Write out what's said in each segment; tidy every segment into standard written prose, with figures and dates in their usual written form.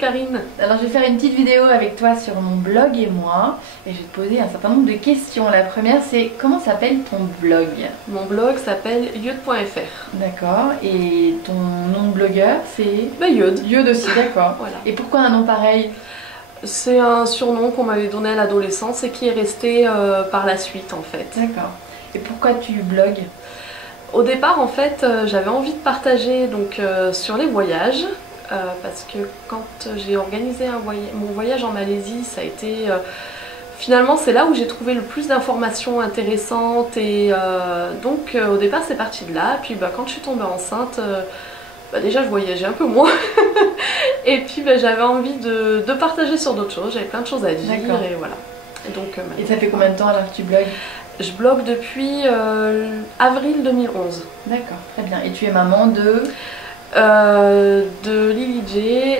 Karine. Alors je vais faire une petite vidéo avec toi sur mon blog et moi, et je vais te poser un certain nombre de questions. La première c'est comment s'appelle ton blog? Mon blog s'appelle yod.fr. D'accord, et ton nom de blogueur c'est? Yod. Yod aussi, d'accord. Voilà. Et pourquoi un nom pareil? C'est un surnom qu'on m'avait donné à l'adolescence et qui est resté par la suite en fait. D'accord. Et pourquoi tu blogues? Au départ en fait j'avais envie de partager donc, sur les voyages. Parce que quand j'ai organisé mon voyage en Malaisie, ça a été... finalement c'est là où j'ai trouvé le plus d'informations intéressantes et donc au départ c'est parti de là. Puis quand je suis tombée enceinte, déjà je voyageais un peu moins et puis j'avais envie de partager sur d'autres choses, j'avais plein de choses à dire et voilà. Et, donc, et ça fait combien de temps alors que tu blogues? Je blogue depuis avril 2011. D'accord, très bien. Et tu es maman de? De Lily J,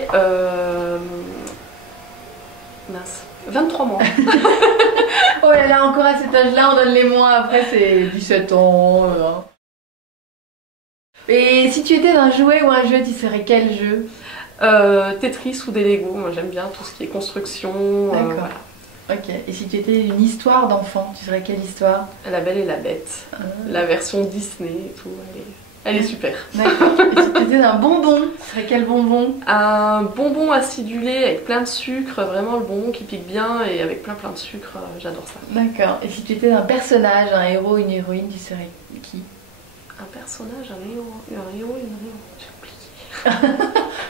mince, 23 mois. Oh là là, encore à cet âge-là, on donne les mois, après c'est 17 ans. Et si tu étais un jouet ou un jeu, tu serais quel jeu? Tetris ou des Lego, moi j'aime bien tout ce qui est construction. D'accord. Voilà. Ok, et si tu étais une histoire d'enfant, tu serais quelle histoire? La Belle et la Bête, la version Disney et tout, elle est super. D'accord. Et si tu étais un bonbon, ce serait quel bonbon? Un bonbon acidulé avec plein de sucre, vraiment le bonbon qui pique bien et avec plein de sucre, j'adore ça. D'accord. Et si tu étais un personnage, un héros, une héroïne, tu serais qui? Un personnage, un héros, une héroïne, j'ai oublié.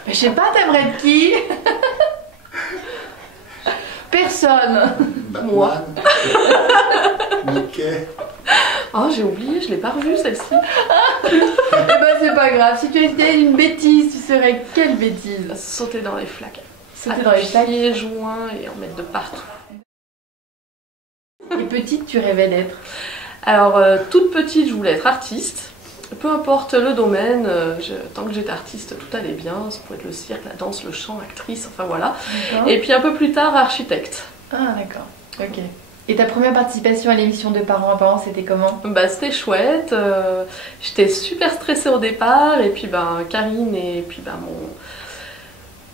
Je sais pas, t'aimerais être qui? Personne. Moi. Mickey. Oh, j'ai oublié, je l'ai pas revue celle-ci. Eh ben c'est pas grave, si tu étais une bêtise, tu serais quelle bêtise? Sauter dans les flaques. Sauter dans les flaques. Pieds joints et en mettre de partout. Et petite, tu rêvais d'être? Alors, toute petite, je voulais être artiste. Peu importe le domaine, tant que j'étais artiste, tout allait bien. Ça pouvait être le cirque, la danse, le chant, actrice, enfin voilà. Et puis un peu plus tard, architecte. Ah d'accord, ok. Et ta première participation à l'émission de Parents à Parents, c'était comment? C'était chouette, j'étais super stressée au départ, et puis Karine et puis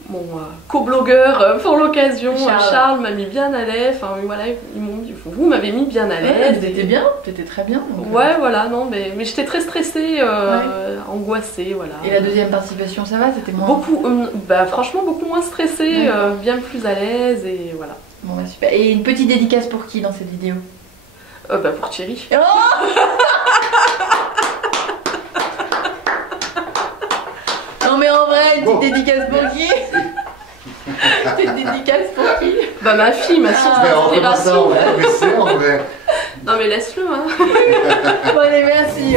mon co-blogueur pour l'occasion, Charles m'a mis bien à l'aise, enfin voilà, ils m'ont dit, vous m'avez mis bien à l'aise. T'étais bien, t'étais très bien. Donc, ouais voilà, non mais j'étais très stressée, angoissée, voilà. Et la deuxième participation, ça va? C'était moins... franchement beaucoup moins stressée, bien plus à l'aise et voilà. Bon bah super. Et une petite dédicace pour qui dans cette vidéo? Pour Thierry. Oh non mais en vrai, une petite dédicace pour qui? Une dédicace pour qui? Ma fille, ma source d'inspiration. En vrai. Non mais laisse-le hein. Bon allez, merci.